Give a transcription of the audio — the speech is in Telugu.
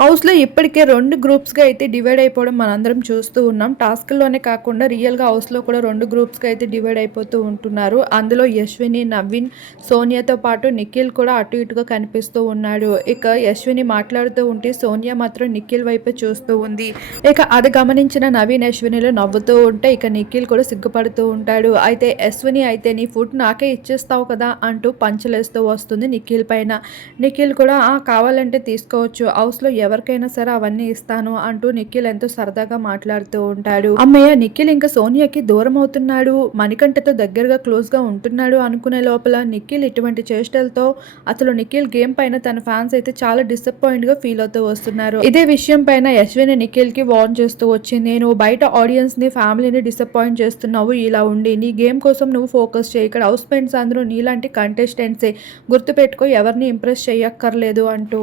హౌస్లో ఇప్పటికే రెండు గ్రూప్స్గా అయితే డివైడ్ అయిపోవడం మనందరం చూస్తూ ఉన్నాం. టాస్క్లోనే కాకుండా రియల్గా హౌస్లో కూడా రెండు గ్రూప్స్గా అయితే డివైడ్ అయిపోతూ ఉంటున్నారు. అందులో యశ్విని నవీన్ సోనియాతో పాటు నిఖిల్ కూడా అటు ఇటుగా కనిపిస్తూ ఉన్నాడు. ఇక యశ్విని మాట్లాడుతూ ఉంటే సోనియా మాత్రం నిఖిల్ వైపే చూస్తూ ఉంది. ఇక అది గమనించిన నవీన్ యశ్వినిలో నవ్వుతూ ఉంటే ఇక నిఖిల్ కూడా సిగ్గుపడుతూ ఉంటాడు. అయితే యశ్విని అయితే నీ ఫుడ్ నాకే ఇచ్చేస్తావు కదా అంటూ పంచలేస్తూ వస్తుంది నిఖిల్ పైన. నిఖిల్ కూడా కావాలంటే తీసుకోవచ్చు. హౌస్లో ఎవరికైనా సరే అవన్నీ ఇస్తాను అంటూ నిఖిల్ ఎంతో సరదాగా మాట్లాడుతూ ఉంటాడు. అమ్మయ్య నిఖిల్ ఇంకా సోనియాకి దూరం అవుతున్నాడు. మణికంఠతో దగ్గరగా క్లోజ్గా ఉంటున్నాడు అనుకునే లోపల నిఖిల్ ఇటువంటి చేష్టలతో అసలు నిఖిల్ గేమ్ పైన తన ఫ్యాన్స్ అయితే చాలా డిసప్పాయింట్గా ఫీల్ అవుతూ వస్తున్నారు. ఇదే విషయం పైన యశ్విని నిఖిల్కి వార్న్ చేస్తూ వచ్చింది. నువ్వు బయట ఆడియన్స్ని ఫ్యామిలీని డిసప్పాయింట్ చేస్తున్నావు. ఇలా ఉండి నీ గేమ్ కోసం నువ్వు ఫోకస్ చేయి. ఇక్కడ హౌస్ ఫ్రెండ్స్ అందరూ నీలాంటి కంటెస్టెంట్సే. గుర్తుపెట్టుకో ఎవరిని ఇంప్రెస్ చేయక్కర్లేదు అంటూ.